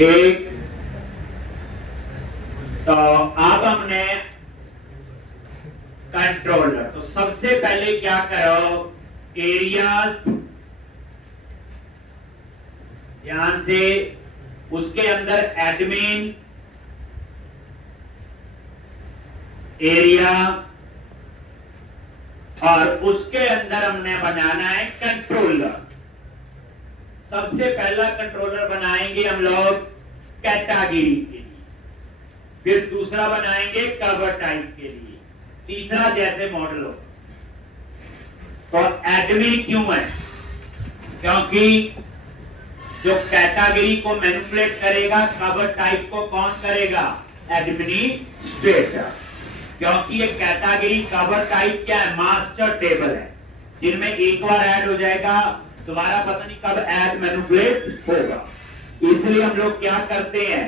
ठीक, तो अब हमने कंट्रोलर, तो सबसे पहले क्या करो, एरियाज, ध्यान से, उसके अंदर एडमिन एरिया, और उसके अंदर हमने बनाना है कंट्रोलर। सबसे पहला कंट्रोलर बनाएंगे हम लोग कैटेगरी के लिए, फिर दूसरा बनाएंगे कवर टाइप के लिए, तीसरा जैसे मॉडल हो। तो एडमिन क्यों है? क्योंकि जो कैटेगरी को मैनिपुलेट करेगा, कवर टाइप को कौन करेगा? एडमिनिस्ट्रेटर। क्योंकि ये कैटेगरी कवर टाइप क्या है? मास्टर टेबल है, जिनमें एक बार ऐड हो जाएगा, दोबारा पता नहीं कब ऐड मैनिपुलेट होगा। इसलिए हम लोग क्या करते हैं,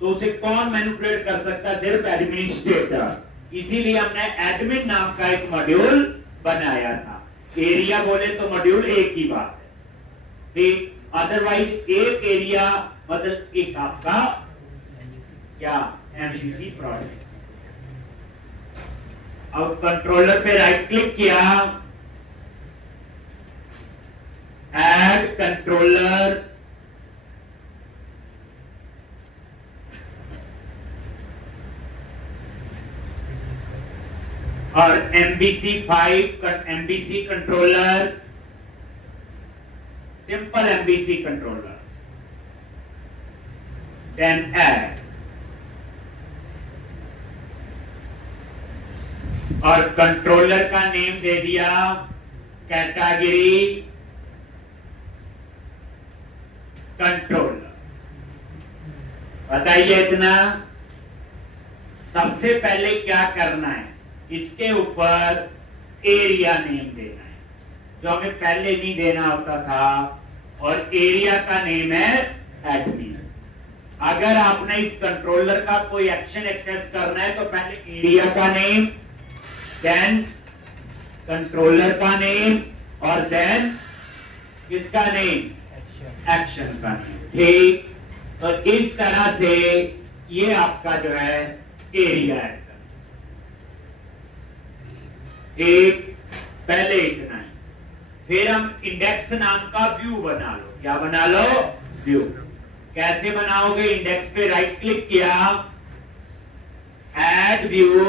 तो उसे कौन मैनिपुलेट कर सकता है? सिर्फ एडमिनिस्ट्रेटर। इसीलिए हमने एडमिन नाम का एक मॉड्यूल बनाया था। एरिया बोले तो मॉड्यूल एक ही बात है, ठीक। अदरवाइज एक एरिया मतलब एक आपका क्या एमबीसी प्रोजेक्ट। अब कंट्रोलर पे राइट क्लिक किया, ऐड कंट्रोलर, और MBC5 MBC controller, simple MBC controller, then add, और कंट्रोलर का नेम दे दिया कैटेगरी कंट्रोलर। बताइए इतना। सबसे पहले क्या करना है, इसके ऊपर एरिया नेम देना है, जो हमें पहले नहीं देना होता था, और एरिया का नेम है एडमिन। अगर आपने इस कंट्रोलर का कोई एक्शन एक्सेस करना है तो पहले एरिया का नेम, देन कंट्रोलर का नेम, और देन किसका नेम? एक्शन का नेम, ठीक। तो इस तरह से ये आपका जो है एरिया है। एक पहले इतना है। फिर हम इंडेक्स नाम का व्यू बना लो। क्या बना लो? व्यू। कैसे बनाओगे? इंडेक्स पे राइट क्लिक किया, ऐड व्यू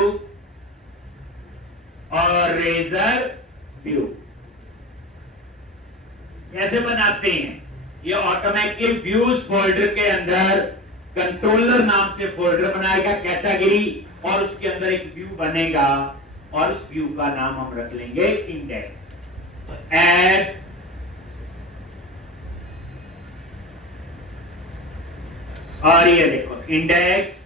और रेजर व्यू। कैसे बनाते हैं? ये ऑटोमेटिकली व्यूज फोल्डर के अंदर कंट्रोलर नाम से फोल्डर बनाएगा कैटेगरी, और उसके अंदर एक व्यू बनेगा, और उस व्यू का नाम हम रख लेंगे इंडेक्स। ऐड और ये देखो इंडेक्स,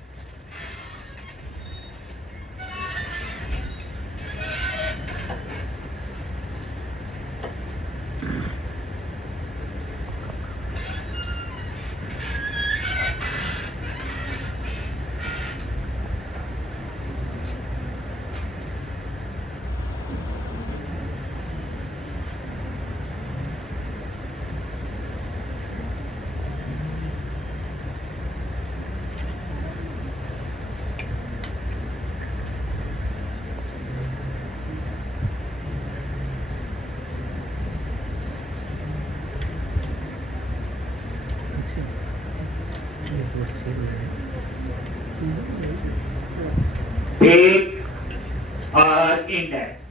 एक और इंडेक्स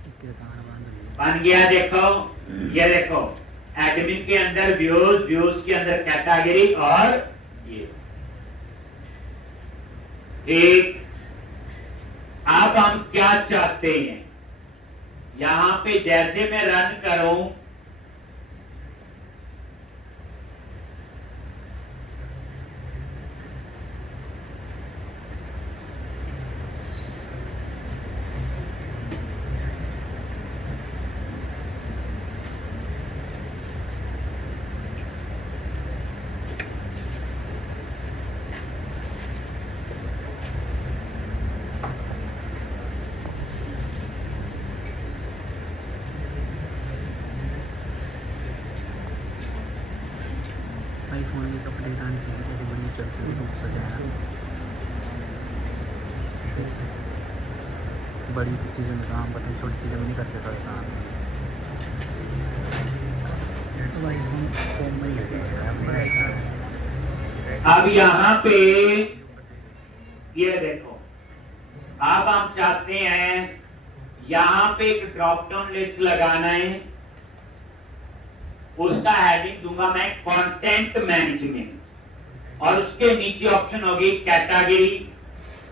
बन गया। देखो ये देखो एडमिन के अंदर व्यूज, व्यूज के अंदर कैटेगरी, और ये एक। अब हम क्या चाहते हैं, यहां पे जैसे मैं रन करूं, बड़ी चीज़ों में काम पता छोटी चीज़ों में नहीं करते तो इंसान अब यहाँ पे ये देखो, अब हम चाहते हैं यहाँ पे एक ड्रॉप डाउन लिस्ट लगाना है, उसका हेडिंग दूंगा मैं कंटेंट मैनेजमेंट, और उसके नीचे ऑप्शन होगी कैटेगरी,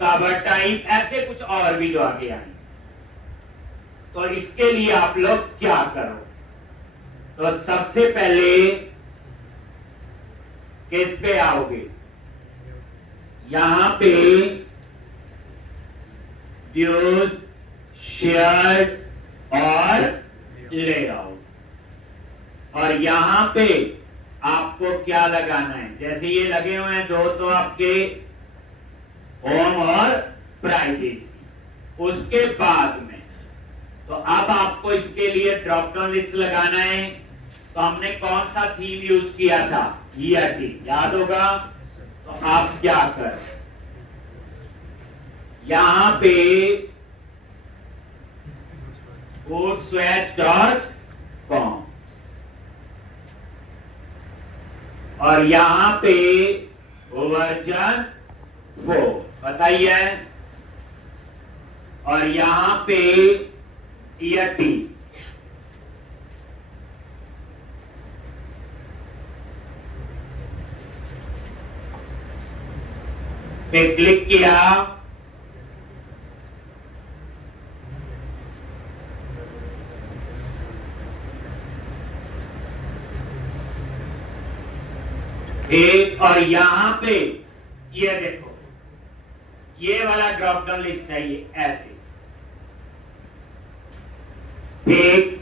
कवर टाइप, ऐसे कुछ और भी जो आगे आए। तो इसके लिए आप लोग क्या करो, तो सबसे पहले किस पे आओगे, यहां पे व्यूज, शेयर और लेआउट, और यहां पे आपको क्या लगाना है, जैसे ये लगे हुए हैं दो, तो आपके होम और प्राइवेसी, उसके बाद में तो अब आपको इसके लिए ड्रॉप डाउन लिस्ट लगाना है। तो हमने कौन सा थीम यूज किया था, ERT याद होगा। तो आप क्या कर, यहां पे foodswatch.com और यहां पे वर्जन 4 बताइए, और यहां पे ERT, पे क्लिक किया, एक, और यहां पे ये देखो, ये वाला ड्रॉप डाउन लिस्ट चाहिए ऐसे, ठीक,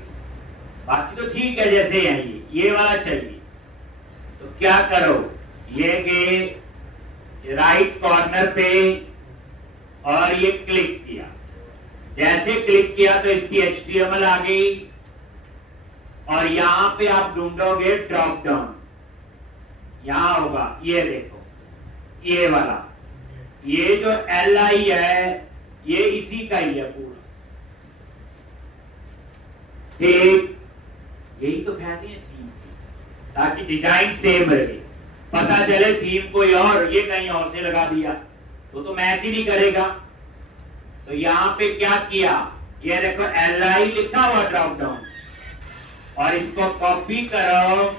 बाकी तो ठीक है जैसे है, ये वाला चाहिए। तो क्या करो, ये के राइट कॉर्नर पे और ये क्लिक किया, जैसे क्लिक किया तो इसकी HTML आ गई, और यहां पे आप ढूंढोगे ड्रॉप डाउन, यहां होगा, ये देखो ये वाला, ये जो LI है ये इसी का ही है पूरा, ठीक, यही तो फायदे हैं थीम, ताकि डिजाइन सेम रहे, पता चले थीम कोई और, ये कहीं और से लगा दिया तो मैच ही नहीं करेगा। तो यहां पे क्या किया, ये देखो LI लिखा हुआ ड्रॉप डाउन, और इसको कॉपी करो,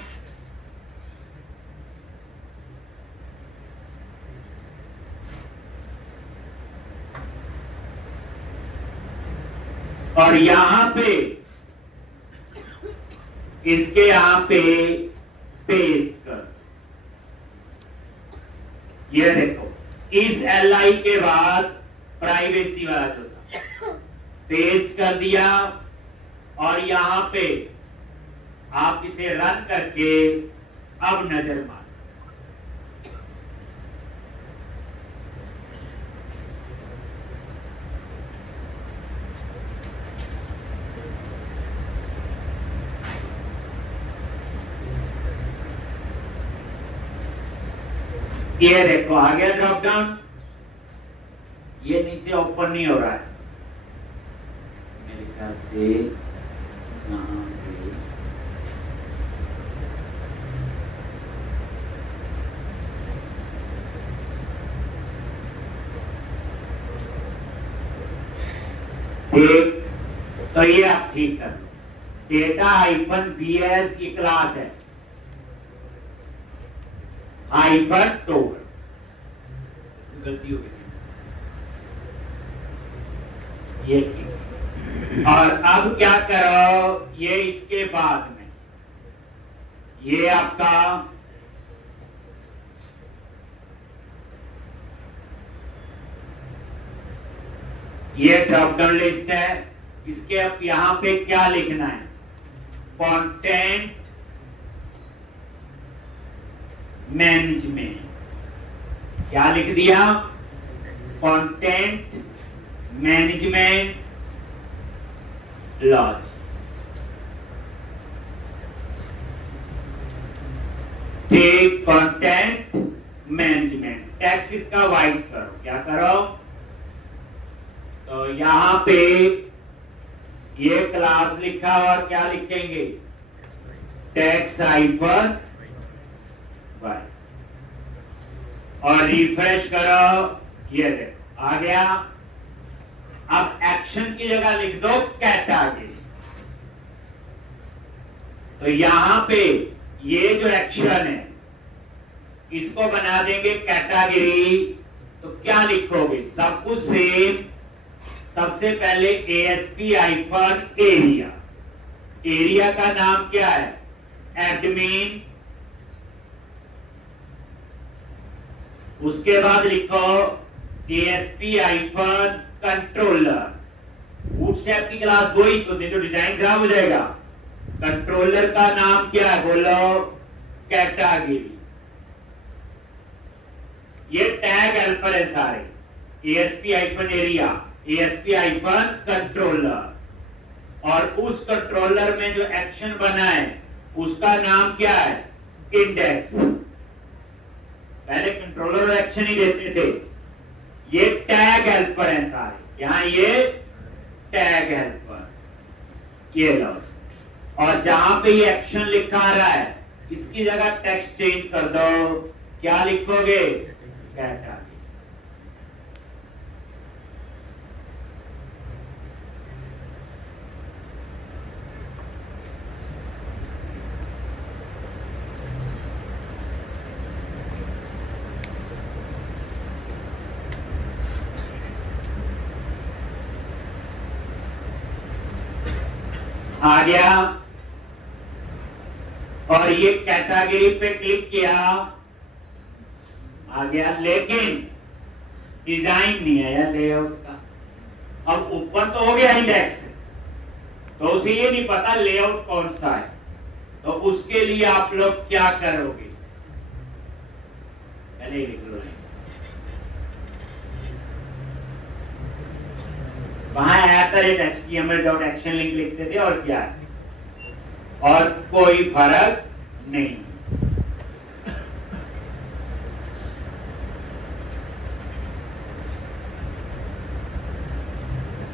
और यहां पे इसके यहां पे पेस्ट कर, ये देखो इस LI के बाद प्राइवेसी वाला जो था पेस्ट कर दिया, और यहां पे आप इसे रन करके अब नजर मार, ये देखो आ गया ड्रॉप डाउन, ये नीचे ओपन नहीं हो रहा है मेरे ख्याल से, ठीक, तो ये आप ठीक कर लो, data-bs ये क्लास है, हाइपर टोगल, गलती हो गई ये ठीक। और अब क्या करो, ये इसके बाद में ये आपका ये ड्रॉप डाउन लिस्ट है, इसके अब यहां पे क्या लिखना है, कंटेंट मैनेजमेंट, क्या लिख दिया, कंटेंट मैनेजमेंट लॉज, ठीक, कंटेंट मैनेजमेंट। टेक्स्ट इसका वाइट करो, क्या करो, तो यहां पे ये क्लास लिखा और क्या लिखेंगे, टेक्स्ट हाइफन वाई, और रिफ्रेश करो, ये देखो आ गया। अब एक्शन की जगह लिख दो कैटेगरी। तो यहां पे ये जो एक्शन है इसको बना देंगे कैटेगरी। तो क्या लिखोगे, सब कुछ सेम। सबसे पहले ASP हाइफन एरिया, एरिया का नाम क्या है, एडमिन। उसके बाद लिखो ASP हाइफन कंट्रोलर। बूटस्ट्रैप की क्लास वही, तो नहीं तो डिजाइन खराब हो जाएगा। कंट्रोलर का नाम क्या है, बोलो कैटेगरी। ये टैग हेल्पर है सारे, ASP hyphen area, ASP hyphen controller, और उस कंट्रोलर में जो एक्शन बना है उसका नाम क्या है, इंडेक्स। पहले कंट्रोलर और एक्शन ही देते थे, ये टैग हेल्पर है सारे, यहां ये टैग हेल्पर, ये लो। और जहां पे ये एक्शन लिखा आ रहा है इसकी जगह टेक्स्ट चेंज कर दो, क्या लिखोगे, कैटेगरी। आ गया, और ये कैटेगरी पे क्लिक किया, आ गया। लेकिन डिजाइन नहीं आया लेआउट का। अब ऊपर तो हो गया इंडेक्स, तो उसे ये नहीं पता लेआउट कौन सा है। तो उसके लिए आप लोग क्या करोगे, पहले ही लिख लो। वहां HTML.action लिंक लिखते थे और क्या है, और कोई फर्क नहीं।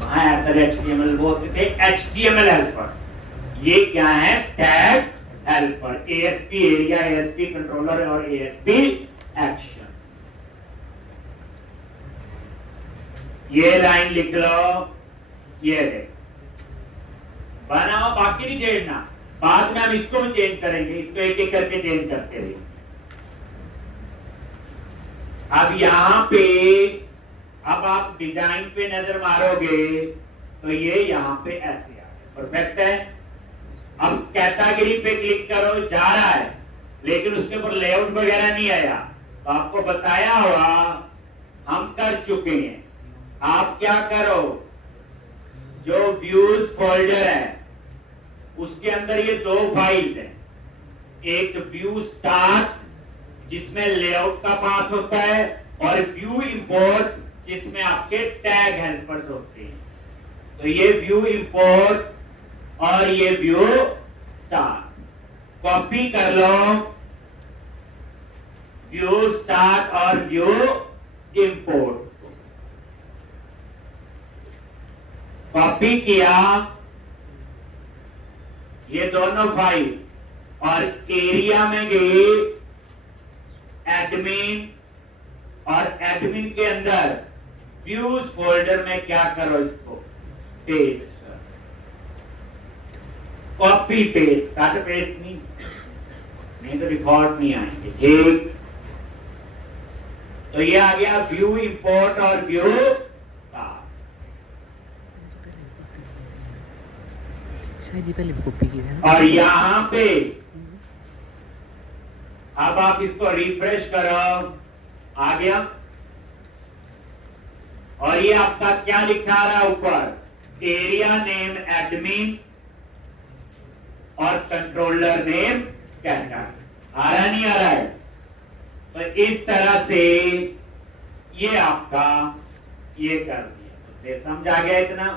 वहां HTML बोलते थे HTML हेल्पर। ये क्या है, tag helper, ASP area, ASP controller और ASP एक्शन। ये लाइन लिख लो, ये बना हुआ, बाकी नहीं छेड़ना। बाद में हम इसको भी चेंज करेंगे, इसको एक एक करके चेंज करते रहिए। अब यहां पे अब आप डिजाइन पे नजर मारोगे तो ये यहां पे ऐसे आ गया, परफेक्ट है। अब कैटेगरी पे क्लिक करो, जा रहा है लेकिन उसके ऊपर लेआउट वगैरह नहीं आया। तो आपको बताया हुआ, हम कर चुके हैं। आप क्या करो, जो व्यूज फोल्डर है उसके अंदर ये दो फाइल है, एक व्यू स्टार्ट जिसमें लेआउट का पाथ होता है, और व्यू इंपोर्ट जिसमें आपके टैग हेल्पर्स होते हैं। तो ये व्यू इंपोर्ट और ये व्यू स्टार्ट कॉपी कर लो, व्यू स्टार्ट और व्यू इंपोर्ट कॉपी किया, ये दोनों फाइल, और एरिया में गए एडमिन, और एडमिन के अंदर व्यूज फोल्डर में क्या करो, इसको paste, copy paste, cut paste नहीं तो रिकॉर्ड नहीं आएंगे, ठीक। तो ये आ गया व्यू इंपोर्ट और व्यू पहले कॉपी की है। और यहां पे अब आप इसको रिफ्रेश करो, आ गया। और ये आपका क्या लिखा रहा है ऊपर, एरिया नेम एडमिन और कंट्रोलर नेम कैटेगरी। आ रहा नहीं आ रहा है? तो इस तरह से ये आपका ये कर दिया। तो समझ आ गया इतना,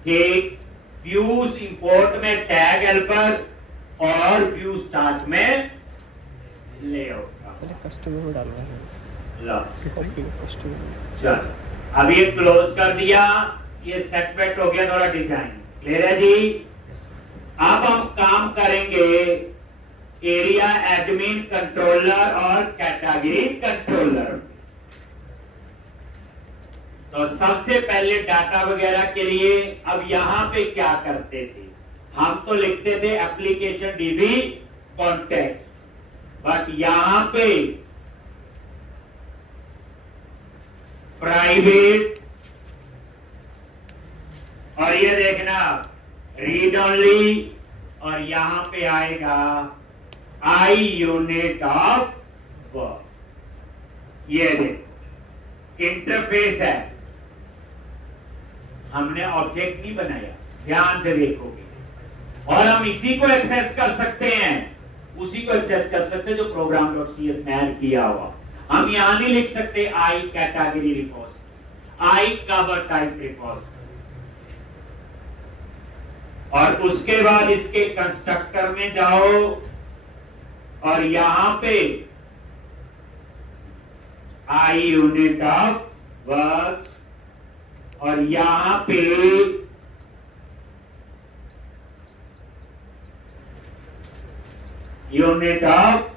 ठीक। व्यूज इंपोर्ट में टैग हेल्पर और व्यू स्टार्ट में लेआउट का। पहले कस्टमर में डालना है। लो किसमें? कस्टमर। चलो अब ये क्लोज कर दिया, ये सेटमेंट हो गया थोड़ा डिजाइन। क्लियर है जी? अब हम काम करेंगे एरिया एडमिन कंट्रोलर और कैटेगरी कंट्रोलर। तो सबसे पहले डाटा वगैरह के लिए अब यहां पे क्या करते थे, हम तो लिखते थे एप्लीकेशन डीबी कॉन्टेक्स्ट, बट यहां पे प्राइवेट, और ये देखना रीड ओनली, और यहां पे आएगा आई यूनिट ऑफ वर्क। ये देख इंटरफेस है, हमने ऑब्जेक्ट नहीं बनाया, ध्यान से देखोगे, और हम इसी को एक्सेस कर सकते हैं, उसी को एक्सेस कर सकते हैं जो program.cs में ऐड किया हुआ। हम यहां नहीं लिख सकते I category repository, I cover type repository, और उसके बाद इसके कंस्ट्रक्टर में जाओ और यहां पे आई यूनिट ऑफ वर्क, और यहां पे यूनिट ऑफ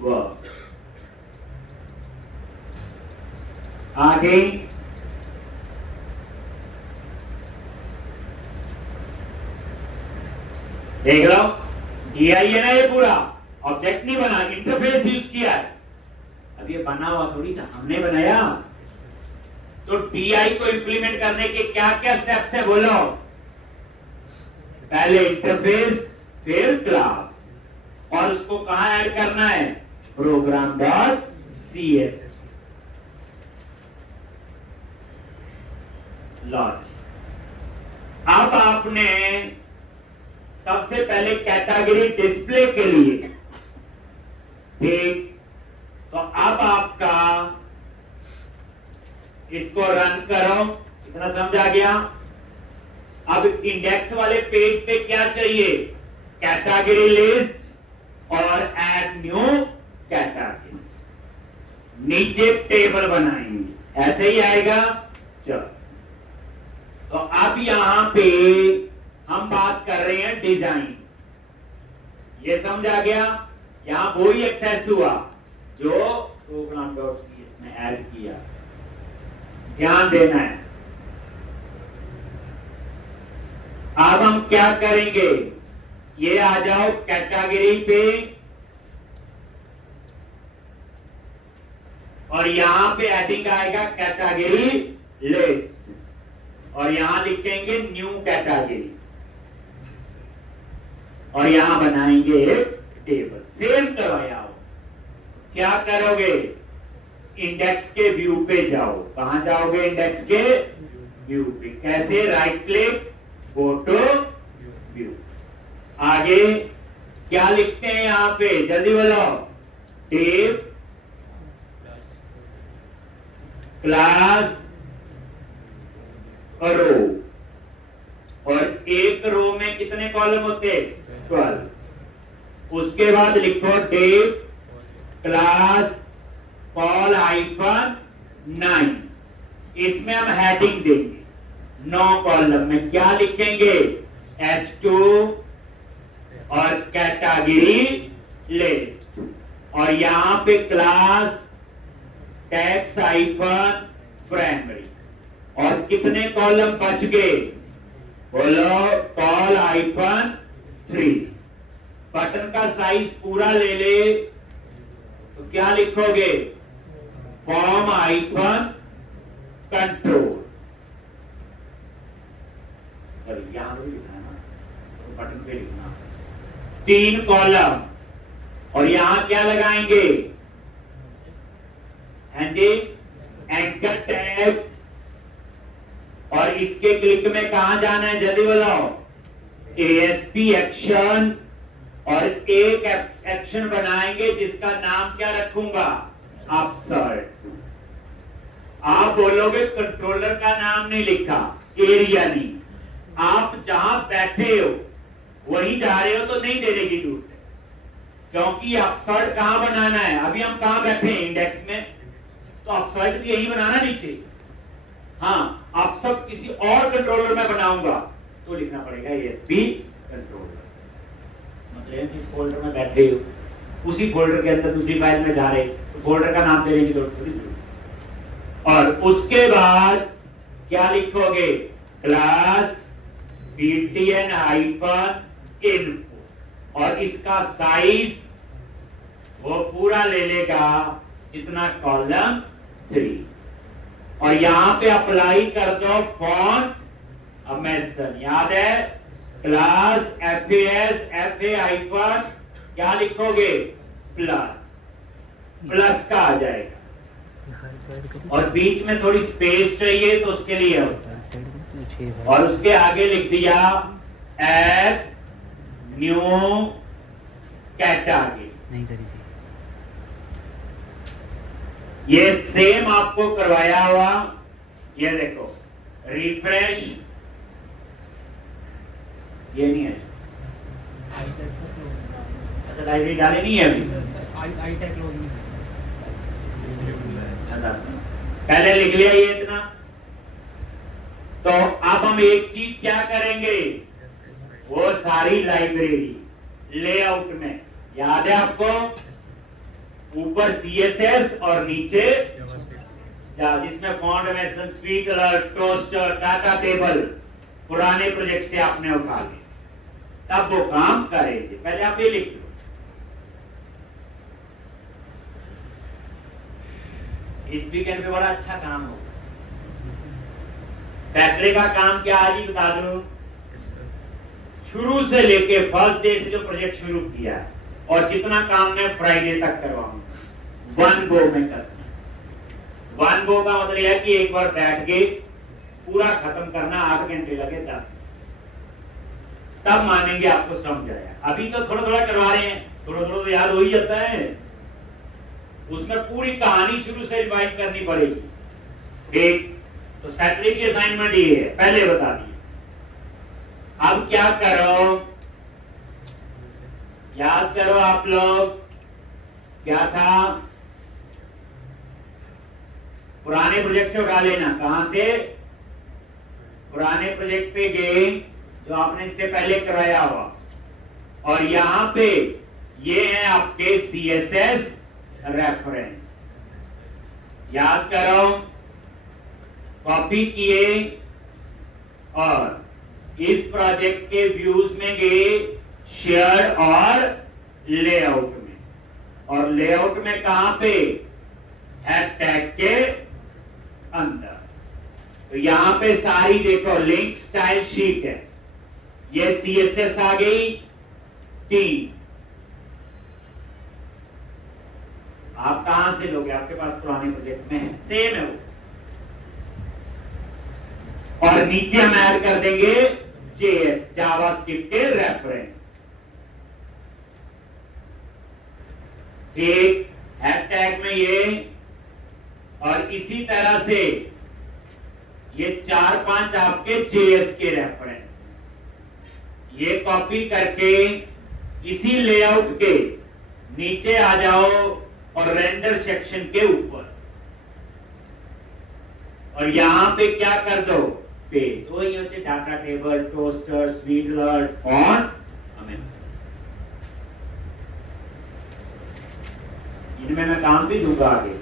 वर्क। आगे देख लो, DI है ना, ये पूरा ऑब्जेक्ट नहीं बना, इंटरफेस यूज किया है। अब ये बना हुआ थोड़ी था, हमने बनाया। तो DI को इंप्लीमेंट करने के क्या क्या स्टेप्स है बोलो? पहले इंटरफेस, फिर क्लास, और उसको कहां ऐड करना है? program.cs launch. अब आपने सबसे पहले कैटेगरी डिस्प्ले के लिए, ठीक, तो अब आपका इसको रन करो, इतना समझ आ गया? अब इंडेक्स वाले पेज पे क्या चाहिए? कैटेगरी लिस्ट और ऐड न्यू कैटेगरी, नीचे टेबल बनाएंगे, ऐसे ही आएगा। चलो, तो अब यहां पे हम बात कर रहे हैं डिजाइन, ये समझ आ गया? यहां वो ही एक्सेस हुआ जो program.cs में ऐड किया, ध्यान देना है। अब हम क्या करेंगे, ये आ जाओ कैटेगरी पे, और यहां पे एडिंग आएगा कैटेगरी लिस्ट, और यहां लिखेंगे न्यू कैटेगरी, और यहां बनाएंगे एक टेबल। सेव करवाया हो, क्या करोगे? इंडेक्स के व्यू पे जाओ। कहां जाओगे? इंडेक्स के व्यू पे। कैसे? Right click, go to view. आगे क्या लिखते हैं यहां पे? जल्दी बोलो। टेब, क्लास, रो, और एक रो में कितने कॉलम होते हैं? 12। उसके बाद लिखो टेब, क्लास, कॉल हाइफन 9। इसमें हम हेडिंग देंगे 9 कॉलम में। क्या लिखेंगे? H2 और कैटेगरी लिस्ट, और यहां पे क्लास, टैक्स हाइफन प्राइमरी, और कितने कॉलम बच गए? बोलो, कॉल हाइफन 3। बटन का साइज पूरा ले ले तो क्या लिखोगे? Form hyphen control. सॉरी, यहां पे लिखना है ना, तो बटन पे लिखना। 3 कॉलम, और यहां क्या लगाएंगे? एंकर टैग, और इसके क्लिक में कहां जाना है? जल्दी बताओ। ASP एक्शन, और एक एक्शन बनाएंगे जिसका नाम क्या रखूंगा? अपसर्ट। आप बोलोगे कंट्रोलर का नाम नहीं लिखा, एरिया नहीं। आप जहां बैठे हो वहीं जा रहे हो तो नहीं देने की जरूरत है। क्योंकि अपसर्ड कहां बनाना है, अभी हम कहां बैठे हैं इंडेक्स में, तो अपसर्ड भी यही बनाना नीचे। हाँ, अपसर्ड किसी और कंट्रोलर में बनाऊंगा तो लिखना पड़ेगा एएसपी कंट्रोलर। मतलब जिस फोल्डर में बैठे हो उसी फोल्डर के अंदर दूसरी फाइल में जा रहे तो फोल्डर का नाम देने की जरूरत थोड़ी जरूरत। और उसके बाद क्या लिखोगे, क्लास btn हाइफन इन्फो, और इसका साइज वो पूरा ले लेगा जितना कॉलम 3, और यहां पे अप्लाई कर दो फॉन्ट अमेजन। याद है, क्लास FAS हाइफन क्या लिखोगे, प्लस का आ जाएगा, और बीच में थोड़ी स्पेस चाहिए तो उसके लिए होता है, और उसके आगे लिख दिया एड न्यू कैटेगरी। ये सेम आपको करवाया हुआ, ये देखो रिफ्रेश, ये नहीं है, अच्छा लाइब्रेरी डाली नहीं है अभी, पहले लिख लिया ये इतना। तो अब हम एक चीज क्या करेंगे, वो सारी लाइब्रेरी लेआउट में, याद है आपको, ऊपर CSS और नीचे जिसमें फॉन्ट में speed alert, toaster, data table पुराने प्रोजेक्ट से आपने उठा लिए, तब वो काम करेंगे। पहले आप ये लिख लो। इस वीकेंड पे बड़ा अच्छा काम होगा। सैटरडे का काम क्या आज ही बता दूं, शुरू से लेके फर्स्ट डे से जो प्रोजेक्ट शुरू किया है और जितना काम मैं फ्राइडे तक करवाऊंगा, वन गो में करना। वन गो का मतलब यह है कि एक बार बैठ के पूरा खत्म करना, 8 घंटे लगे 10, तब मानेंगे आपको समझ आया। अभी तो थोड़ा थोड़ा करवा रहे हैं, थोड़ा थोड़ा तो याद हो ही जाता है, उसमें पूरी कहानी शुरू से रिवाइज करनी पड़ेगी। ठीक, तो सैटरडे की असाइनमेंट ये है, पहले बता दिए। अब क्या करो, याद करो आप लोग, क्या था, पुराने प्रोजेक्ट से उठा लेना। कहां से, पुराने प्रोजेक्ट पे गए जो आपने इससे पहले कराया हुआ, और यहां पे ये है आपके CSS रेफरेंस, याद करो, कॉपी किए और इस प्रोजेक्ट के व्यूज में गए, शेयर और लेआउट में, और लेआउट में कहां पे है, टैग के अंदर। तो यहां पे सारी देखो लिंक स्टाइल शीट है, ये CSS आ गई 3। आप कहां से लोगे, आपके पास पुराने प्रोजेक्ट में है, सेम है वो, और नीचे हम ऐड कर देंगे JS जावास्क्रिप्ट के रेफरेंस। ठीक, हैशटैग में ये, और इसी तरह से ये 4-5 आपके JS के रेफरेंस, ये कॉपी करके इसी लेआउट के नीचे आ जाओ और रेंडर सेक्शन के ऊपर, और यहां पे क्या कर दो, स्पेस, वही होते data table, toaster, speed alert, font Amazon. इनमें मैं काम भी दूंगा आगे,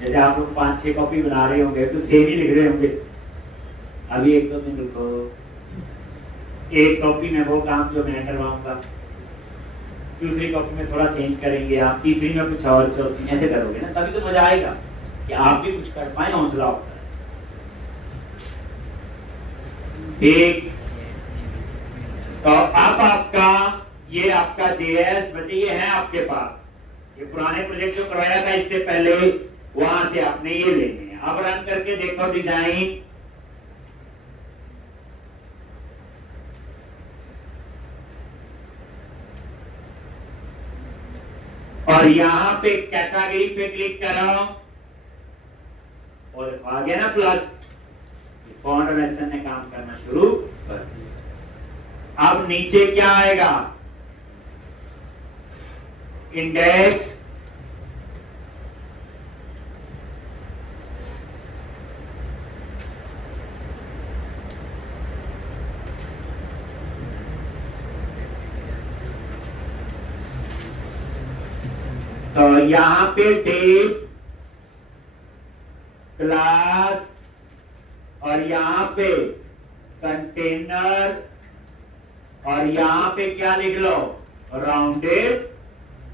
जैसे आप लोग 5-6 कॉपी बना रहे होंगे तो सेम ही लिख रहे होंगे, अभी 1-2 दिन रुको, एक कॉपी में वो काम जो मैं करवाऊंगा, दूसरी कॉपी में थोड़ा चेंज करेंगे आप, तीसरी में कुछ और, चौथी ऐसे करोगे ना, तभी तो मजा आएगा कि आप भी कुछ कर पाए, हौसला होता है। ठीक, तो अब आपका ये आपका JS बचे, ये है आपके पास, ये पुराने प्रोजेक्ट जो करवाया था इससे पहले, वहां से आपने ये लेने हैं। अब रन करके देखो डिजाइन, और यहां पे कैटेगरी पे क्लिक करो, और आ गया ना प्लस, फॉन्ट अमेजन ने काम करना शुरू कर दिया। अब नीचे क्या आएगा, इंडेक्स तो यहां पे डेट, क्लास, और यहां पे कंटेनर, और यहां पे क्या लिख लो, राउंडेड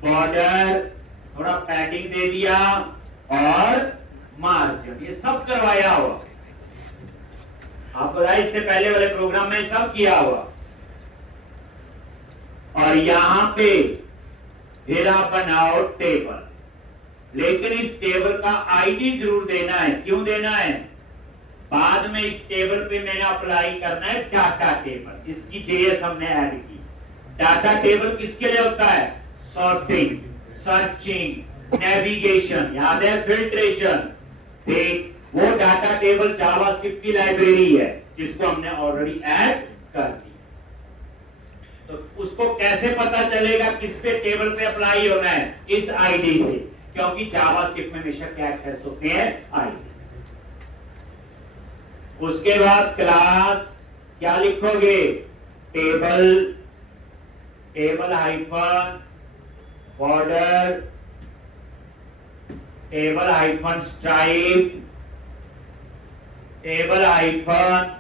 बॉर्डर, थोड़ा पैडिंग दे दिया और मार्जिन, ये सब करवाया हुआ आपको, इससे पहले वाले प्रोग्राम में सब किया हुआ। और यहां पे फिर आप बनाओ टेबल, लेकिन इस टेबल का आईडी जरूर देना है। क्यों देना है? बाद में इस टेबल पे मैंने अप्लाई करना है डाटा टेबल, इसकी जेएस हमने ऐड की। डाटा टेबल किसके लिए होता है? सॉर्टिंग, सर्चिंग, नेविगेशन, याद है, फिल्ट्रेशन। ठीक, वो डाटा टेबल जावास्क्रिप्ट की लाइब्रेरी है जिसको हमने ऑलरेडी ऐड कर दी। तो उसको कैसे पता चलेगा किस पे टेबल पे अप्लाई होना है? इस आईडी से, क्योंकि जावास्क्रिप्ट में हमेशा क्या एक्सेस होते हैं? आईडी। उसके बाद क्लास क्या लिखोगे? Table, table hyphen border, table hyphen stripe, table hyphen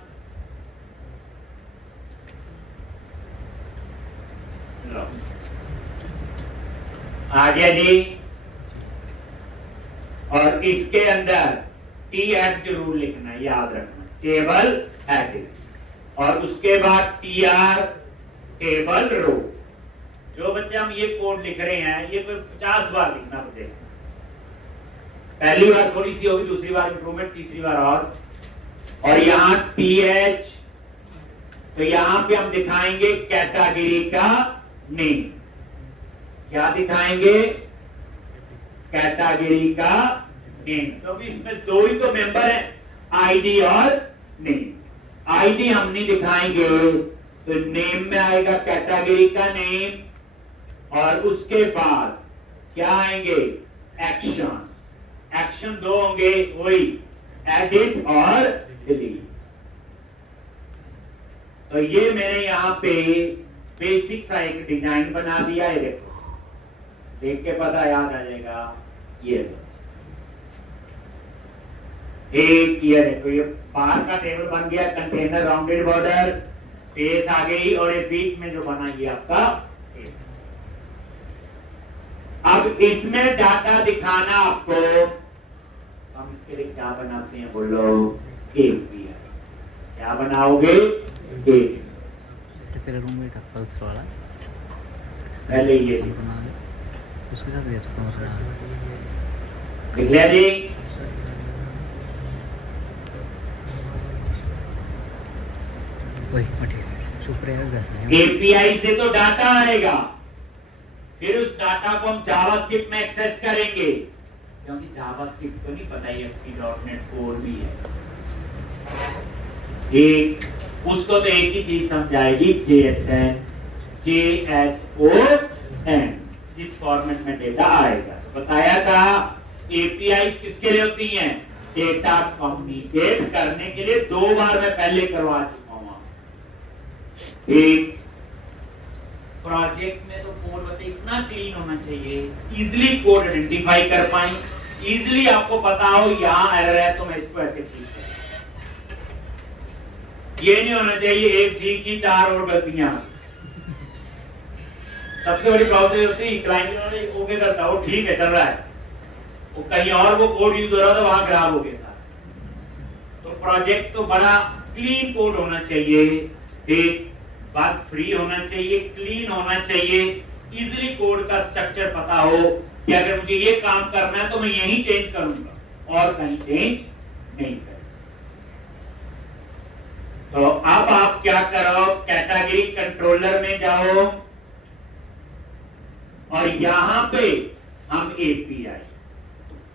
आ गया जी। और इसके अंदर टी एच जरूर लिखना, याद रखना, टेबल हेडिंग। और उसके बाद टी आर, टेबल रो। जो बच्चे हम ये कोड लिख रहे हैं, ये कोई 50 बार लिखना पड़ेगा। पहली बार थोड़ी सी होगी, दूसरी बार इंप्रूवमेंट, तीसरी बार और यहां टी एच, तो यहां पे हम दिखाएंगे कैटेगरी का नेम। क्या दिखाएंगे? कैटेगरी का नेम, क्योंकि इसमें दो ही तो मेंबर हैं, आईडी और नेम। आईडी हम नहीं दिखाएंगे, तो नेम में आएगा कैटेगरी का नेम, और उसके बाद क्या आएंगे? एक्शन। एक्शन दो होंगे, वही एडिट और डिलीट। तो ये मैंने यहां पे बेसिक सा एक डिजाइन बना दिया है, देखो, देख के पता याद आ जाएगा। ये एक, ये देखो, ये बाहर का टेबल बन गया, कंटेनर, राउंडेड बॉर्डर, स्पेस आ गई, और ये बीच में जो बना ये आपका। अब इसमें डाटा दिखाना आपको, हम इसके लिए क्या बनाते हैं? बोलो, एपीआई। क्या बनाओगे? एपीआई। तेरा रूममेट है पल्स वाला, पहले ये उसके साथ गया था लिख लिया जी। वही मटी शुक्रिया। एपीआई से तो डाटा आएगा, फिर उस डाटा को हम जावास्क्रिप्ट में एक्सेस करेंगे, क्योंकि जावास्क्रिप्ट को नहीं पता ASP.NET कोड भी है। एक उसको तो एक ही चीज समझाएगी, JSON, जिस फॉर्मेट में डेटा आएगा। तो बताया था एपीआई किसके लिए होती हैं? डेटा कम्युनिकेट करने के लिए। 2 बार मैं पहले करवा चुका हूं। एक प्रोजेक्ट में तो कोड बताइए इतना क्लीन होना चाहिए, इजीली कोड आइडेंटिफाई कर पाए, इजीली आपको पता हो यहां एरर है तो मैं इसको ऐसे ठीक करूं। ये नहीं होना चाहिए एक जी की 4 और गलतियां। सबसे बड़ी प्रॉब्लम होती है क्लाइंट ने ओके करता, वो ठीक है चल रहा है, वो कहीं और वो कोड यूज हो रहा था, वहां खराब हो गया सारा। तो प्रोजेक्ट तो बड़ा क्लीन कोड होना चाहिए, एक बग फ्री होना चाहिए, क्लीन होना चाहिए, इजीली कोड का स्ट्रक्चर पता हो कि अगर मुझे ये काम करना है तो मैं यही चेंज करूंगा और कहीं चेंज नहीं करूंगा। तो अब आप क्या करो, कैटेगरी कंट्रोलर में जाओ और यहां पे हम एपीआई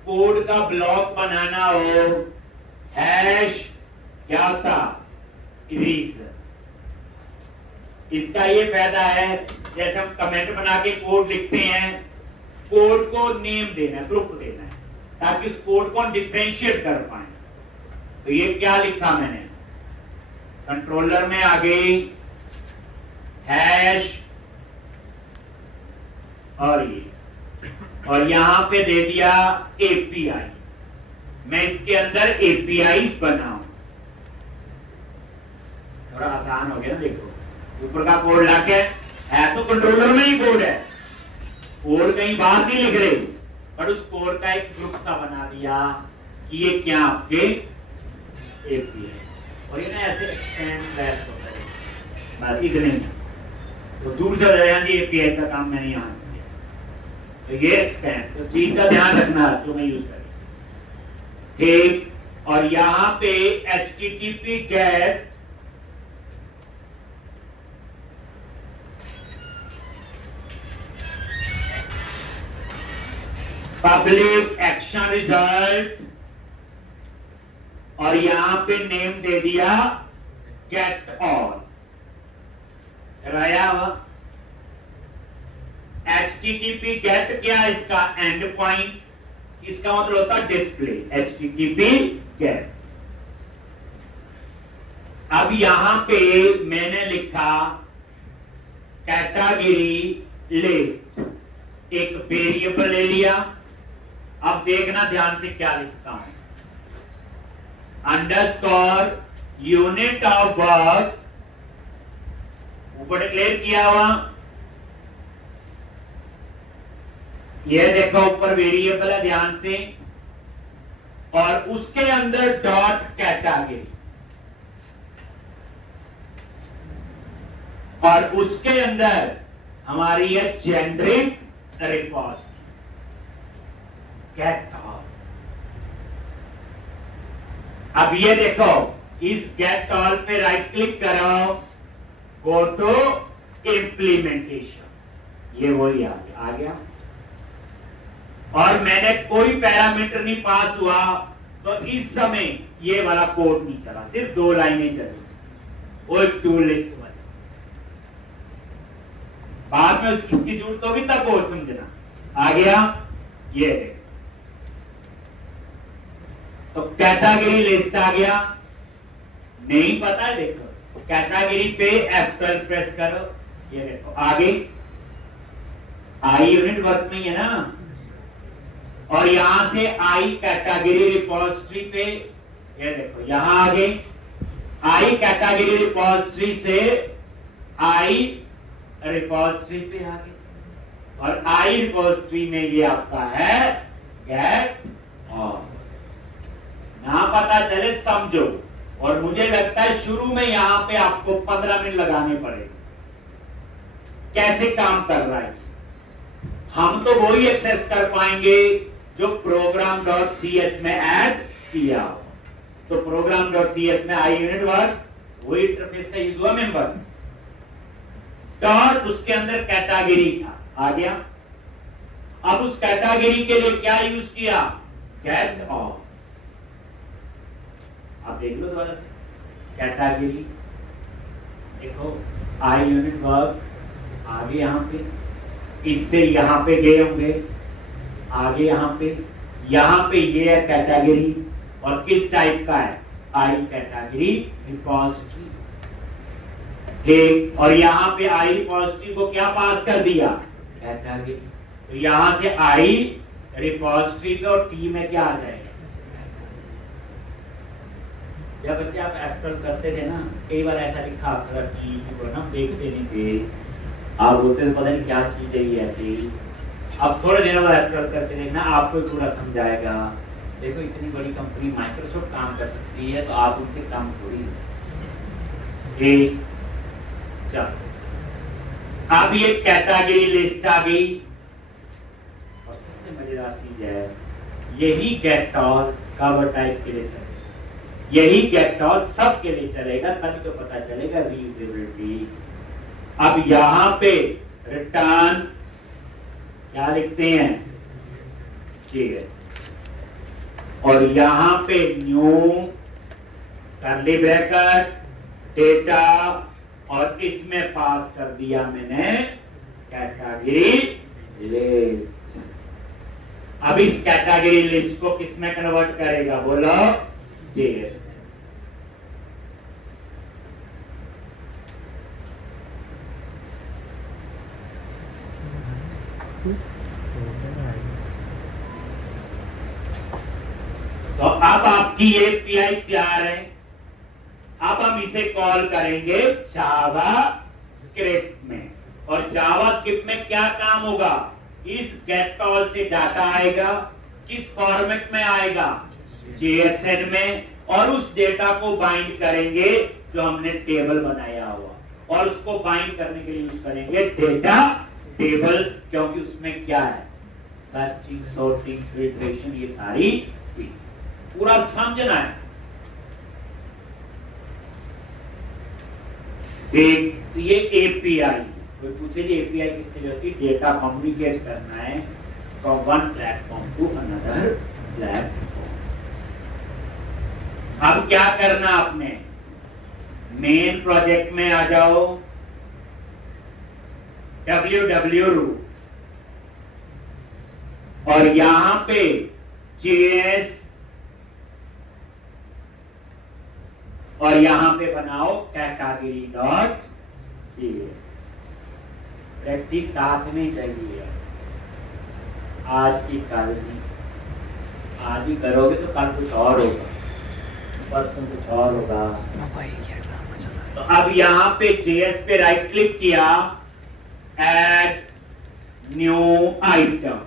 कोड का ब्लॉक बनाना हो, हैश क्या था, इरेजर। इसका ये फायदा है, जैसे हम कमेंट बना के कोड लिखते हैं कोड को नेम देना है, ग्रुप देना है, ताकि उस कोड को हम डिफरेंशिएट कर पाए। तो ये क्या लिखा मैंने, कंट्रोलर में आ गई हैश और ये, और यहां पे दे दिया एपीआई। मैं इसके अंदर एपीआईज बनाऊं, थोड़ा आसान हो गया ना। देखो ऊपर का कोड लाके है तो कंट्रोलर में ही कोड है, कोड कहीं बाहर नहीं लिख रहे, पर उस कोड का एक ग्रुप सा बना दिया कि ये क्या आपके एपीआई, और ये ना ऐसे एक्सटेंड बेस्ट होता है, बस इतने। तो दूर से जी एपीआई का काम मैंने यहाँ किया, तो ये एक्सटेंड, तो चीज का ध्यान रखना जो मैं यूज करें, ठीक। और यहां पे HTTP GET public action result, और यहां पे नेम दे दिया गेट ऑल। राया HTTP GET क्या, इसका एंड पॉइंट, इसका मतलब होता है डिस्प्ले, HTTP GET। अब यहां पे मैंने लिखा कैटेगरी लिस्ट, एक वेरिएबल ले लिया। अब देखना ध्यान से क्या लिखता हूं, अंडरस्कोर यूनिट ऑफ वर्क, ऊपर डिक्लेयर किया हुआ, ये देखो ऊपर वेरिएबल है, ध्यान से, और उसके अंदर डॉट कैटेगरी, और उसके अंदर हमारी है जेनरिक रिपोस्ट गेट ऑल। अब ये देखो इस गेट ऑल पे राइट क्लिक करो, गो टू इंप्लीमेंटेशन, ये वही आ गया। और मैंने कोई पैरामीटर नहीं पास हुआ, तो इस समय ये वाला कोड नहीं चला, सिर्फ 2 लाइनें चली, वो एक टू लिस्ट वाली। बाद में इसकी जरूरत होगी तब कोड समझना। आ गया ये, तो कैटेगरी लिस्ट आ गया। नहीं पता है, देखो कैटेगरी पे F12 प्रेस करो, ये देखो आ गई, आई यूनिट वर्क में है ना, और यहां से आई कैटेगरी रिपोजिटरी पे, ये देखो यहां आ गई, आई कैटेगरी रिपोजिटरी से आई रिपोजिटरी पे आ गई, और आई रिपोजिटरी में ये आपका है गेट ऑल। ना पता चले समझो, और मुझे लगता है शुरू में यहां पे आपको 15 मिनट लगाने पड़ेंगे, कैसे काम कर रहा है। हम तो वही एक्सेस कर पाएंगे जो program.cs में ऐड किया। तो program.cs में आई यूनिट वर्क, वही इंटरफेस का यूज हुआ, मेंबर डॉट, उसके अंदर कैटेगरी था, आ गया। अब उस कैटेगरी के लिए क्या यूज किया, गेट ऑल। आप देख लो दोबारा से, कैटेगरी देखो, आई यूनिट वर्क आगे यहां पे, इससे यहां पे गए होंगे, आगे यहां पे ये है कैटेगरी, और किस टाइप का है, आई कैटेगरी रिपोजिटरी, ठीक। और यहां पे आई रिपोजिटरी को क्या पास कर दिया, कैटेगरी। तो यहां से आई रिपोजिटरी पे, और टी में क्या आ जाएगा। जब बच्चे आप F12 करते थे ना, कई बार ऐसा लिखा आता था टी को ना, देखते नहीं थे, आप बोलते थे पता नहीं क्या चीज है ये ऐसे। अब थोड़े दिनों बाद F12 करके देखना, आपको पूरा समझाएगा। देखो इतनी बड़ी कंपनी माइक्रोसॉफ्ट काम कर सकती है, तो आप उनसे काम थोड़ी। चलो अब ये कैटेगरी लिस्ट आ गई, और सबसे मजेदार चीज है, यही गेट ऑल कवर टाइप के लिए चलेगा, यही गेट ऑल सब के लिए चलेगा, तभी तो पता चलेगा रीयूजेबिलिटी। अब यहां पे रिटर्न क्या लिखते हैं, JS, और यहां पे न्यू कर्ली ब्रैकेट डेटा, और इसमें पास कर दिया मैंने कैटेगरी लिस्ट। अब इस कैटेगरी लिस्ट को किस में कन्वर्ट करेगा, बोलो, जेएस। तो अब आपकी ये एपीआई तैयार है। अब हम इसे कॉल करेंगे जावा स्क्रिप्ट में, और जावा स्क्रिप्ट में क्या काम होगा, इस गेट कॉल से डाटा आएगा, किस फॉर्मेट में आएगा, जेएसएन में, और उस डेटा को बाइंड करेंगे जो हमने टेबल बनाया हुआ, और उसको बाइंड करने के लिए यूज करेंगे डेटा टेबल, क्योंकि उसमें क्या है, सर्चिंग, सॉर्टिंग, फिल्ट्रेशन, ये सारी पूरा समझना है। एक ये एपीआई, कोई पूछे जी एपीआई किसके लिए होती है, डेटा कम्युनिकेट करना है from one platform to another platform. अब क्या करना आपने, मेन प्रोजेक्ट में आ जाओ, www रूट, और यहां पे जेएस, और यहां पे बनाओ कैटेगरी डॉट जेएस। प्रैक्टिस साथ में चाहिए, आज की कल नहीं, आज ही करोगे तो कल कुछ और होगा, परसों कुछ और होगा। तो अब यहां पे जेएस पे राइट क्लिक किया, ऐड न्यू आइटम,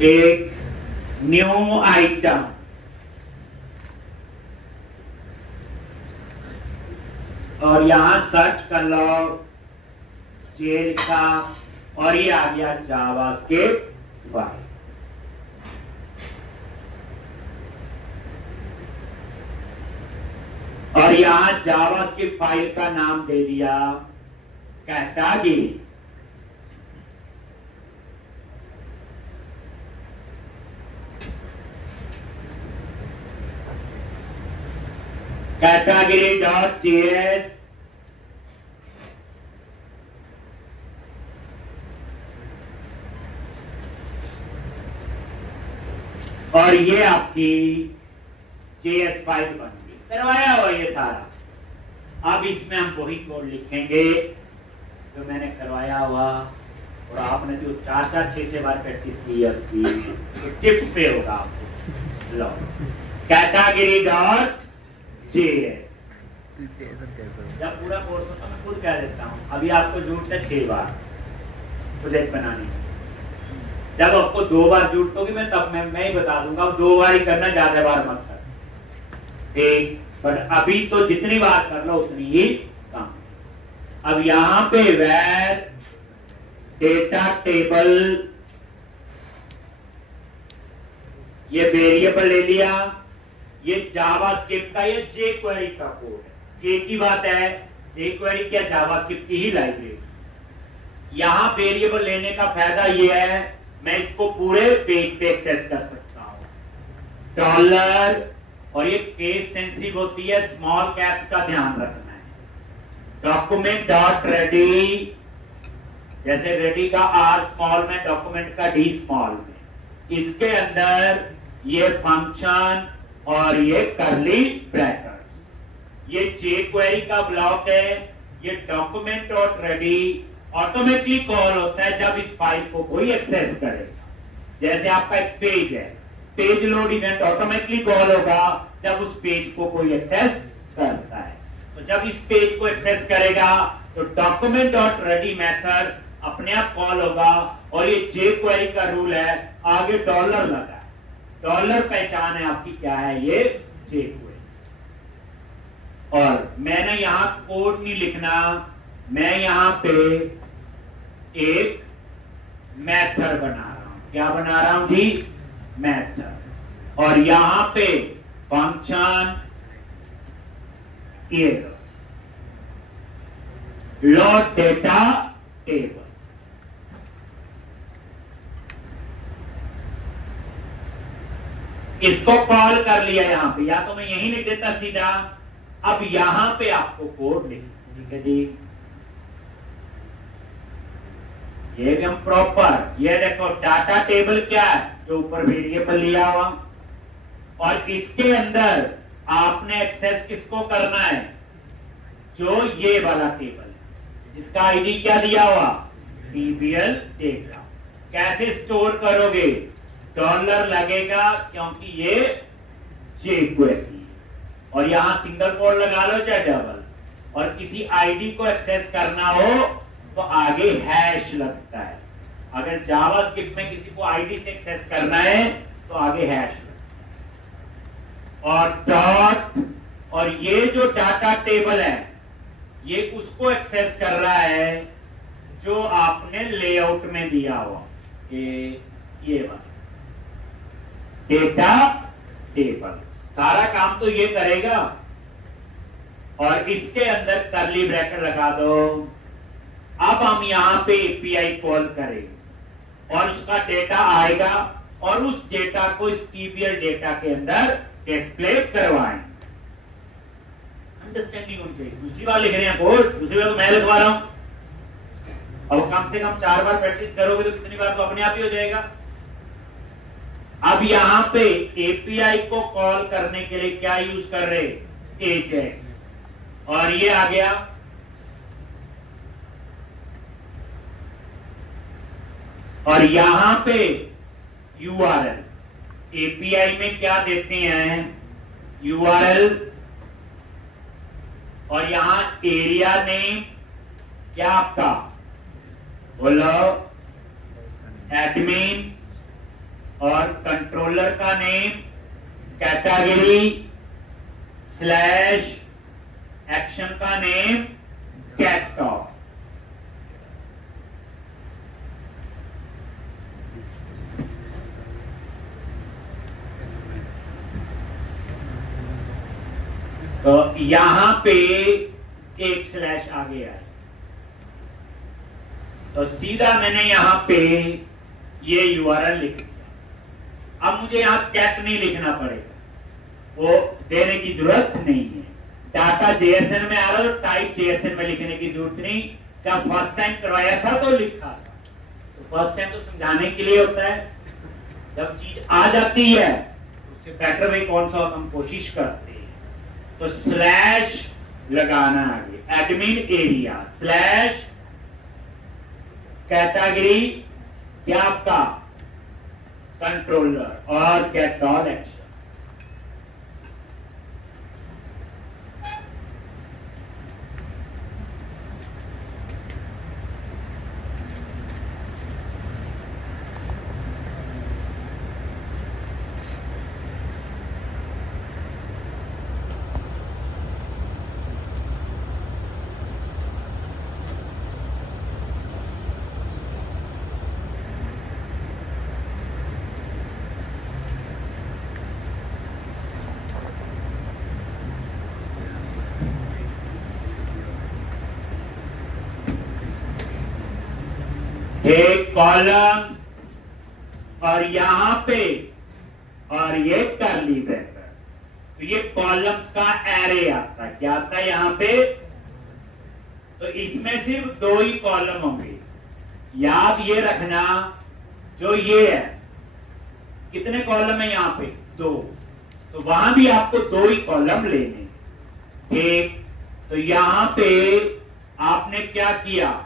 एक न्यू आइटम, और यहां सर्च कर लो, जे लिखा, और ये आ गया जावास्क्रिप्ट फाइल। और यहां जावास्क्रिप्ट फाइल का नाम दे दिया कैटेगरी। category.js, और ये आपकी JS फाइल बन गई, करवाया हुआ ये सारा। अब इसमें हम वही कोड लिखेंगे जो मैंने करवाया हुआ, और आपने जो 4-4, 6-6 बार प्रैक्टिस की है उसकी, तो टिप्स पे होगा आपको। लो, category.js, जब पूरा कोर्स होता मैं खुद कह देता हूँ, अभी आपको जरूरत है 6 बार प्रोजेक्ट बनाने की। जब आपको 2 बार जरूरत होगी मैं तब मैं ही बता दूंगा, अब 2 बार ही करना, ज्यादा बार मत कर, ठीक। पर अभी तो जितनी बार कर लो उतनी ही काम। अब यहां पे where डेटा टेबल, ये वेरिएबल ले लिया, ये जावास्क्रिप्ट का, ये jQuery का कोड है। एक ही बात है, jQuery क्या जावास्क्रिप्ट की ही लाइब्रेरी। यहां वेरिएबल लेने का फायदा ये है, मैं इसको पूरे पेज पे एक्सेस कर सकता हूं। डॉलर, और ये केस सेंसिटिव होती है, स्मॉल कैप्स का ध्यान रखना है। डॉक्यूमेंट डॉट रेडी, जैसे रेडी का R स्मॉल में, डॉक्यूमेंट का D स्मॉल में, इसके अंदर ये फंक्शन और ये करली ब्रैकेट, ये jQuery का ब्लॉक है। ये document dot ready automatically call होता है जब इस फाइल को कोई एक्सेस करेगा। जैसे आपका एक पेज है, page load event automatically call होगा जब उस पेज को कोई एक्सेस करता है। तो जब इस पेज को एक्सेस करेगा तो डॉक्यूमेंट डॉट रेडी मेथड अपने आप कॉल होगा, और ये jQuery का रूल है, आगे डॉलर लगा है, डॉलर पहचान है आपकी क्या है, ये jQuery। और मैंने यहां कोड नहीं लिखना, मैं यहां पे एक मेथड बना रहा हूं। क्या बना रहा हूं जी, मेथड, और यहां पे फंक्शन, ये लोड डेटा टेबल। इसको कॉल कर लिया यहां पे, या तो मैं यही लिख देता सीधा। अब यहां पे आपको कोड लिखना, ठीक है जी। ये एकदम प्रॉपर, ये देखो डाटा टेबल क्या है, जो ऊपर वेरिएबल लिया हुआ, और इसके अंदर आपने एक्सेस किसको करना है, जो ये वाला टेबल है जिसका आईडी क्या दिया हुआ, DBL डेटा। कैसे स्टोर करोगे, डॉलर लगेगा क्योंकि ये jQuery, और यहां सिंगल कोड लगा लो चाहे डबल, और किसी आईडी को एक्सेस करना हो तो आगे हैश लगता है। अगर जावास्क्रिप्ट में किसी को आईडी से एक्सेस करना है तो आगे हैश लगता है। और डॉट, और ये जो डाटा टेबल है ये उसको एक्सेस कर रहा है जो आपने लेआउट में दिया हुआ, ये वाला डेटा टेबल। सारा काम तो ये करेगा, और इसके अंदर कर्ली ब्रैकेट लगा दो। अब हम यहां पे एपीआई कॉल करेंगे और उसका डेटा आएगा, और उस डेटा को इस TBL डेटा के अंदर डिस्प्ले करवाएं। अंडरस्टैंडिंग होनी चाहिए। दूसरी बार लिख रहे हैं कोड, दूसरी बार तो मैं लिखवा रहा हूं। अब कम से कम 4 बार प्रैक्टिस करोगे तो कितनी बार तो अपने आप ही हो जाएगा। अब यहां पे एपीआई को कॉल करने के लिए क्या यूज कर रहे, AJAX, और ये आ गया। और यहां पे URL, एपीआई में क्या देते हैं, URL, और यहां एरिया नेम क्या आपका, बोलो एडमिन, और कंट्रोलर का नेम कैटेगरी स्लैश एक्शन का नेम कैटटॉप। तो यहां पे एक स्लैश आगे आए, तो सीधा मैंने यहां पे ये URL लिख दिया। अब मुझे यहां कैट नहीं लिखना पड़ेगा, वो देने की जरूरत नहीं है। डाटा JSON में आ रहा है तो टाइप JSON में लिखने की जरूरत नहीं। जब फर्स्ट टाइम करवाया था तो लिखा था, तो फर्स्ट टाइम तो समझाने के लिए होता है। जब चीज आ जाती है उससे बेटर वे कौन सा हम कोशिश करते हैं। तो स्लैश लगाना आगे, एडमिन एरिया स्लैश कैटेगरी क्या आपका, कंट्रोलर, और गेट ऑल एक्शन। एक कॉलम्स, और यहां पे, और ये कर्ली ब्रैकेट, तो ये कॉलम्स का एरे आता है। क्या आता है यहां पे, तो इसमें सिर्फ 2 ही कॉलम होंगे। याद ये रखना, जो ये है, कितने कॉलम है यहां पे, 2, तो वहां भी आपको 2 ही कॉलम लेने। ठीक, तो यहां पे आपने क्या किया,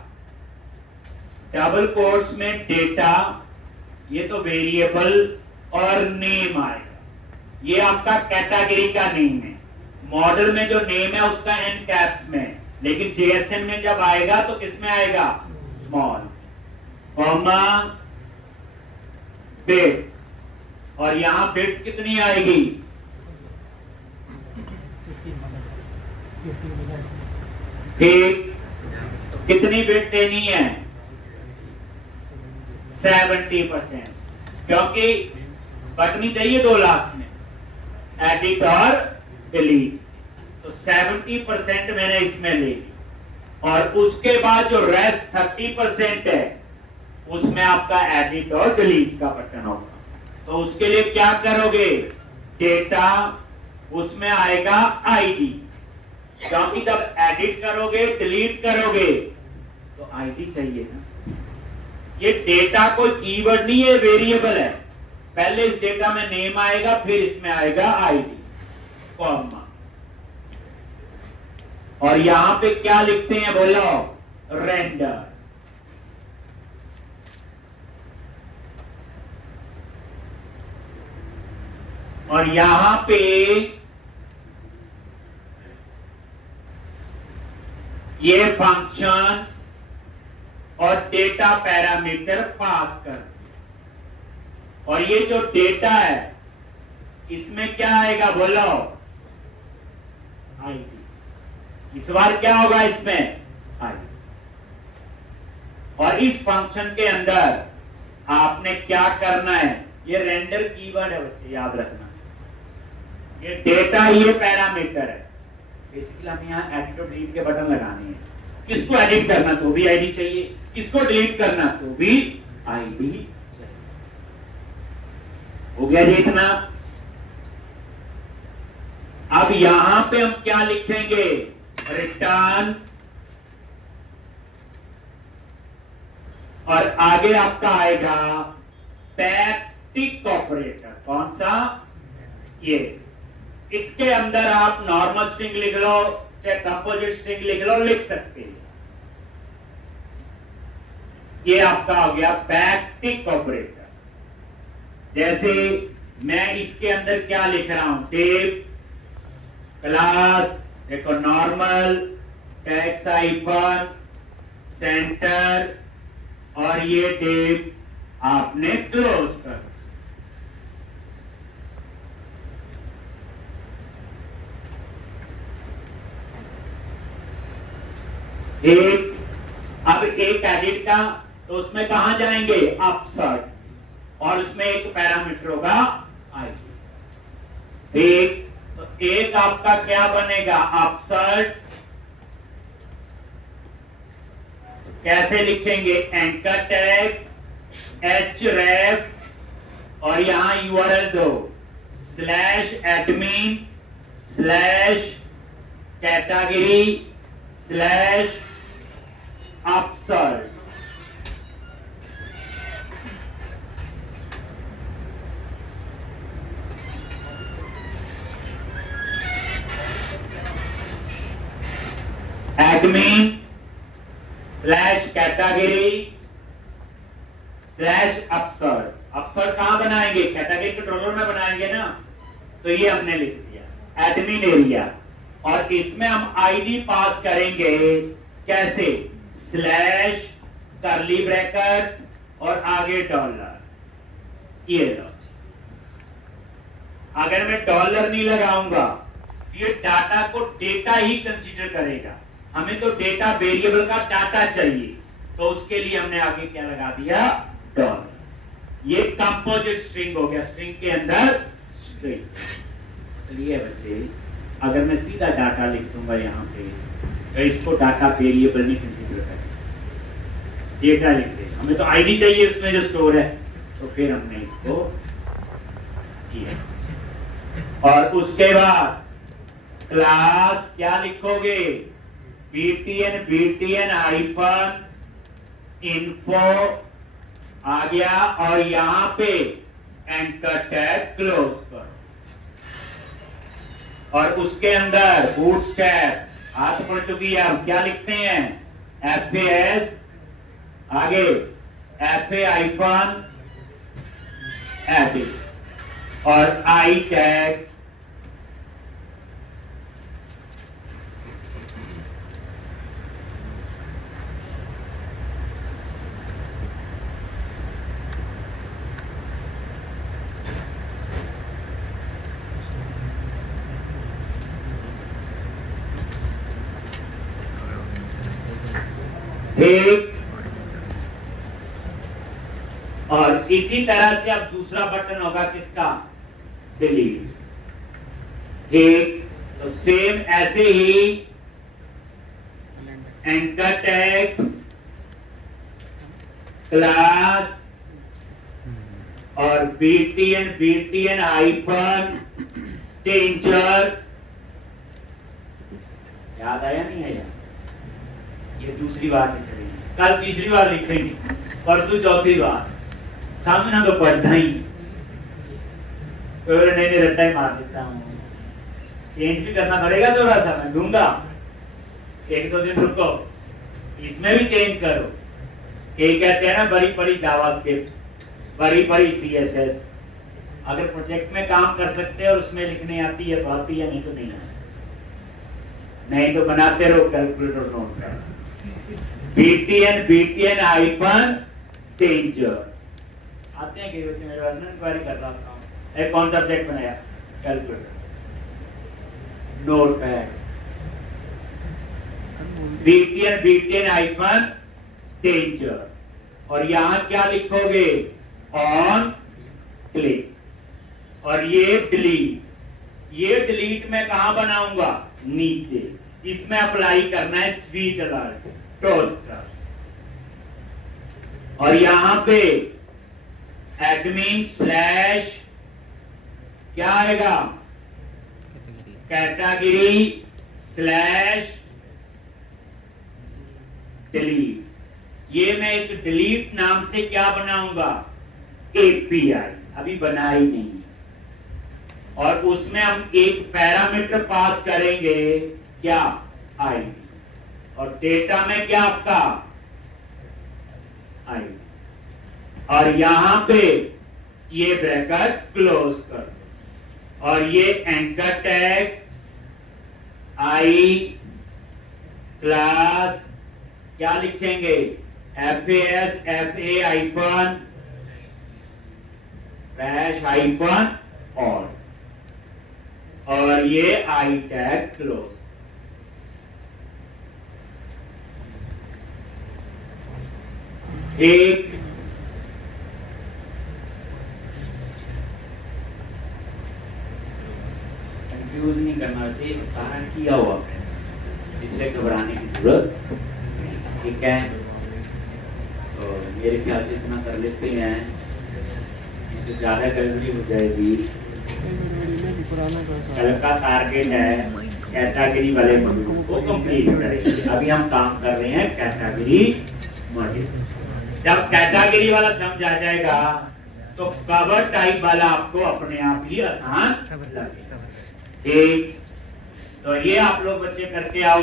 डबल कोट्स में डेटा, ये तो वेरिएबल, और नेम आएगा, ये आपका कैटेगरी का नेम है। मॉडल में जो नेम है उसका एन कैप्स में, लेकिन JSON में जब आएगा तो किसमें आएगा, स्मॉल, कॉमा बिट, और यहां बिट कितनी आएगी, 1, कितनी बिट देनी है, 70%, क्योंकि कटनी चाहिए 2 लास्ट में, एडिट और डिलीट, तो 70% मैंने इसमें ले ली। और उसके बाद जो रेस्ट 30% है उसमें आपका एडिट और डिलीट का बटन होगा। तो उसके लिए क्या करोगे, डेटा, उसमें आएगा आईडी, क्योंकि जब एडिट करोगे डिलीट करोगे तो आईडी चाहिए ना। ये डेटा कोई कीवर्ड नहीं है, वेरिएबल है। पहले इस डेटा में नेम आएगा, फिर इसमें आएगा आईडी, कॉमा। और यहां पे क्या लिखते हैं बोलो, रेंडर। और यहां पे ये फंक्शन और डेटा पैरामीटर पास कर, और ये जो डेटा है इसमें क्या आएगा बोलो, आईडी। इस बार क्या होगा इसमें, आईडी। और इस फंक्शन के अंदर आपने क्या करना है, ये रेंडर कीवर्ड है बच्चे, याद रखना। ये डेटा, ये पैरामीटर है। बेसिकली हमें यहाँ एडिट और डिलीट के बटन लगाने हैं। किसको एडिट करना तो भी आईडी चाहिए, किसको डिलीट करना तो भी आईडी चाहिए। हो गया जी इतना। अब यहां पे हम क्या लिखेंगे, रिटर्न, और आगे आपका आएगा बैकटिक ऑपरेटर। कौन सा, ये। इसके अंदर आप नॉर्मल स्ट्रिंग लिख लो चाहे कंपोजिट स्ट्रिंग लिख लो, लिख सकते हैं। ये आपका हो गया बैकटिक ऑपरेटर। जैसे मैं इसके अंदर क्या लिख रहा हूं, टेप क्लास, देखो नॉर्मल, टैक्स आइकन, सेंटर, और ये टेप आपने क्लोज कर। अब एक एडिट का, तो उसमें कहां जाएंगे, अपसर्ट, और उसमें एक पैरामीटर होगा आईडी। तो एक आपका क्या बनेगा, अपसर्ट। कैसे लिखेंगे, एंकर टैग, href, और यहां यूआरएल दो, /admin /category /upsert। admin /category /upsert। अपसर्ट कहां बनाएंगे, कैटेगरी कंट्रोलर में बनाएंगे ना। तो ये हमने लिख दिया एडमिन एरिया, और इसमें हम आईडी पास करेंगे। कैसे, स्लैश, कर्ली ब्रैकेट, और आगे डॉलर। ये लो, अगर मैं डॉलर नहीं लगाऊंगा ये डाटा को डेटा ही कंसीडर करेगा। हमें तो डेटा वेरिएबल का डाटा चाहिए, तो उसके लिए हमने आगे क्या लगा दिया, डॉलर। ये कंपोजिट स्ट्रिंग हो गया, स्ट्रिंग के अंदर स्ट्रिंग। चलिए बच्चे, अगर मैं सीधा डाटा लिख दूंगा यहाँ पे, तो इसको डाटा वेरिएबल नहीं कंसीडर करें, डेटा लिख दे। हमें तो आईडी चाहिए उसमें जो स्टोर है, तो फिर हमने इसको किया। और उसके बाद क्लास क्या लिखोगे, btn हाइफन info आ गया, और यहां पे एंकर टैग क्लोज करो। और उसके अंदर बूटस्ट्रैप हाथ पड़ चुकी है, अब क्या लिखते हैं, fas, आगे fa हाइफन edit, और आई टैग एक। और इसी तरह से अब दूसरा बटन होगा किसका, डिलीट। एक, तो सेम ऐसे ही एंकर टैग क्लास और बीटीएन हाइफन टेंचर। याद आया नहीं आया? ये दूसरी बार लिख रही है, कल तीसरी बार लिखेंगे, परसों चौथी बार। सामने तो पढ़ना ही, नहीं रट्टा ही मार देता हूँ। चेंज भी करना पड़ेगा, थोड़ा सा मैं दूंगा, एक दो दिन रुको, इसमें भी चेंज करो। ये कहते हैं ना बड़ी बड़ी जावास्क्रिप्ट, बड़ी बड़ी सीएसएस, अगर प्रोजेक्ट में काम कर सकते हैं और उसमें लिखने आती है तो आती है, नहीं तो नहीं आती। नहीं तो बनाते रहो कैलकुलेटर नोट कर। बीटीएन हाइफन टेंचर आते हैं कई बच्चे मेरे पास में, इंक्वायरी कर रहा हूँ एक कौन सा सब्जेक्ट बनाया, calculator note pad. BTN hyphen tincture और यहां क्या लिखोगे, ऑन क्लिक। और ये डिलीट मैं कहां बनाऊंगा, नीचे। इसमें अप्लाई करना है स्वीट अलर्ट टोस्टर। और यहां पे एडमिन स्लैश क्या आएगा, कैटेगरी स्लैश डिलीट। ये मैं एक डिलीट नाम से क्या बनाऊंगा, एपीआई, अभी बनाई नहीं। और उसमें हम एक पैरामीटर पास करेंगे, क्या, आईडी। और डेटा में क्या आपका, आईडी। और यहां पे ये ब्रैकेट क्लोज कर दो। और ये एंकर टैग आई क्लास क्या लिखेंगे, FA हाइफन बैश हाइफन और ये आई टैग क्लोज। एक कंफ्यूज नहीं करना चाहिए, सारा किया हुआ है, इसलिए घबराने की जरूरत नहीं। ठीक है, तो मेरे ख्याल से इतना कर लेते हैं, तो ज्यादा गड़बड़ी हो जाएगी। कल का टारगेट है कैटेगरी वाले मॉड्यूल को कंप्लीट करेंगे। अभी हम काम कर रहे हैं कैटेगरी मॉड्यूल। जब कैटेगरी वाला समझ आ जाएगा तो कवर टाइप वाला आपको अपने आप ही आसान लगेगा। ठीक, तो ये आप लोग बच्चे करके आओगे।